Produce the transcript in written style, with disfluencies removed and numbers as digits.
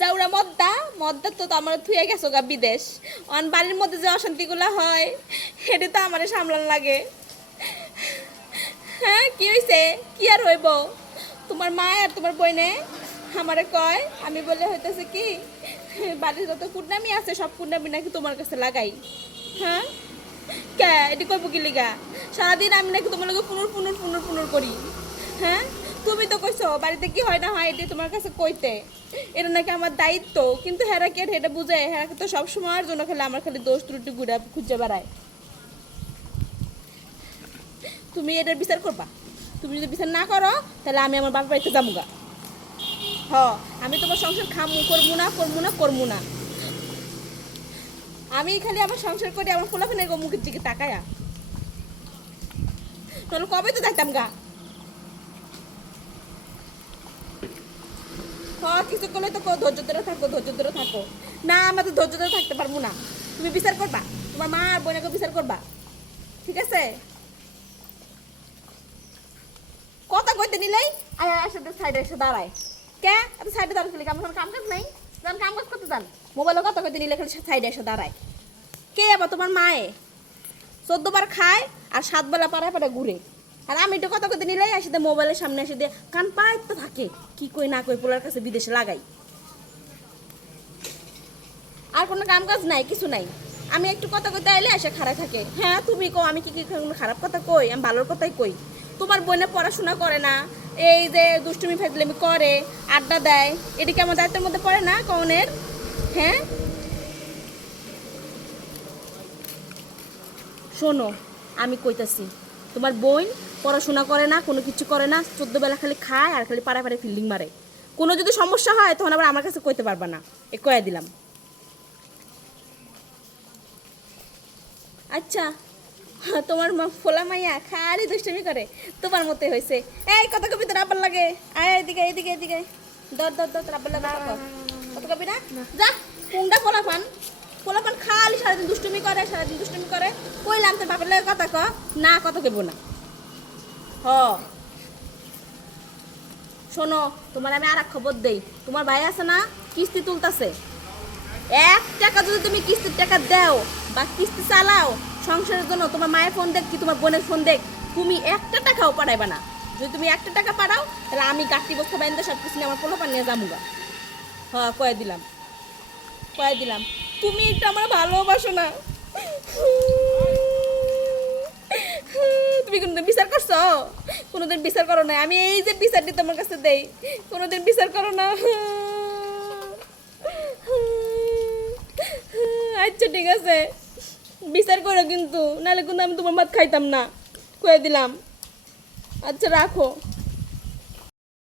যাওরা মদ্দা মদ্দা তো আমার থুয়ে গেছো গা বিদেশ। অন বাড়ির মধ্যে যে অশান্তিগুলো হয় সেটা তো আমার সামলান লাগে। হ্যাঁ কি হয়েছে? কি আর হইব? তোমার মা আর তোমার বইনে আমারে কয়, আমি বলে হইতেছে কি বাড়ির যত কুটনামি আছে সব কুটনামি নাকি তোমার কাছে লাগাই। হ্যাঁ কে এটি কইব কি লিগা? সারাদিন আমি নাকি তোমার লগে পুনর পুনর পুনর পুনর করি। হ্যাঁ তুমি তো কইছো বাড়িতে কি হয় না হয় এটি তোমার কাছে কইতে, এটা নাকি আমার দায়িত্ব। কিন্তু হেরা কে এটা বুঝে? হেরা তো সব সময়ের জন্য খালি আমার খালি দোষ ত্রুটি ঘুরে খুঁজে বেড়ায়। তুমি এটার বিচার করবা। তুমি যদি বিচার না করো তাহলে আমি আমার বাবার বাড়িতে যাবো গা। হ আমি তোমার সংসার খামু করবো না করবো না করবো না। আমি খালি আমার সংসার করি আমার ফোলাফানের মুখের দিকে তাকায়া, তাহলে কবে তো দেখতাম গা। হ কিছু করলে তো ধৈর্য ধরে থাকো, ধৈর্য ধরে থাকো। না আমরা তো ধৈর্য ধরে থাকতে পারবো না। তুমি বিচার করবা, তোমার মা আর বোনকে বিচার করবা, ঠিক আছে? কথা কইতে নিলেই সাথে সাইডে এসে দাঁড়ায়। কে এত সাইডে দাঁড়াচ্ছিলি? আমার কোনো কাম কাজ নাই? যান কাম কাজ করতে যান। মোবাইলে কথা কইতে নিলে খালি সাইডে এসে দাঁড়ায়। কে আবার তোমার মায়ে 14 বার খায় আর 7 বেলা পাড়ায় পাড়ায় ঘুরে। আর আমি একটু কথা কইতে নিলেই আসে মোবাইলের সামনে এসে দিয়ে কান পায় তো থাকে। কি কই না কই পোলার কাছে বিদেশে লাগাই। আর কোনো কাম কাজ নাই, কিছু নাই। আমি একটু কথা কইতে আইলে এসে খারাপ থাকে। হ্যাঁ তুমি কো আমি কি কি কোনো খারাপ কথা কই? আমি ভালোর কথাই কই। তোমার বোনে পড়াশোনা করে না, এই যে দুষ্টুমি ফেজলামি করে, আড্ডা দেয়, এটি কি আমার দায়িত্বের মধ্যে পড়ে না কনের? হ্যাঁ শোনো আমি কইতাছি, তোমার বোন পড়াশোনা করে না, কোনো কিছু করে না, 14 বেলা খালি খায় আর খালি পাড়ায় পাড়ায় ফিল্ডিং মারে। কোনো যদি সমস্যা হয় তখন আবার আমার কাছে কইতে পারবা না, এ কয়ে দিলাম। আচ্ছা তোমার ফোলা মাইয়া খালি দুষ্টমি করে, তোমার মতে হয়েছে। এই কত কবি তোর আব্বার লাগে? আয় এদিকে এদিকে এদিকে, দর দর দর তোর আব্বার লাগে কত কবি না? যা কোনটা পোলাপান? পোলাপান খালি সারাদিন দুষ্টুমি করে, সারাদিন দুষ্টুমি করে। কইলাম তোর বাপের লাগে কথা ক না, কত কেবো না। হ শোনো তোমার আমি আর এক খবর দেই, তোমার ভাই আছে না কিস্তি তুলতাছে। 1 টাকা যদি তুমি কিস্তির টাকা দাও বা কিস্তি চালাও সংসারের জন্য, তোমার মায়ের ফোন দেখ কি তোমার বোনের ফোন দেখ, তুমি একটা টাকাও পাঠাইবা না। যদি তুমি একটা টাকা পাঠাও তাহলে আমি গাঠি বস্তা বাইন্দা সব কিছু নিয়ে আমার পোলাপান নিয়ে যামুগা। হ্যাঁ কয়ে দিলাম, কয়ে দিলাম। তুমি একটু আমার ভালোবাসো না। তুমি কোনোদিন বিচার করছো? কোনোদিন বিচার করো না। আমি এই যে বিচারটি তোমার কাছে দেই, কোনোদিন বিচার করো না। আচ্ছা ঠিক আছে বিচার করো কিন্তু, নাহলে কিন্তু আমি তোমার ভাত খাইতাম না, কয়ে দিলাম। আচ্ছা রাখো।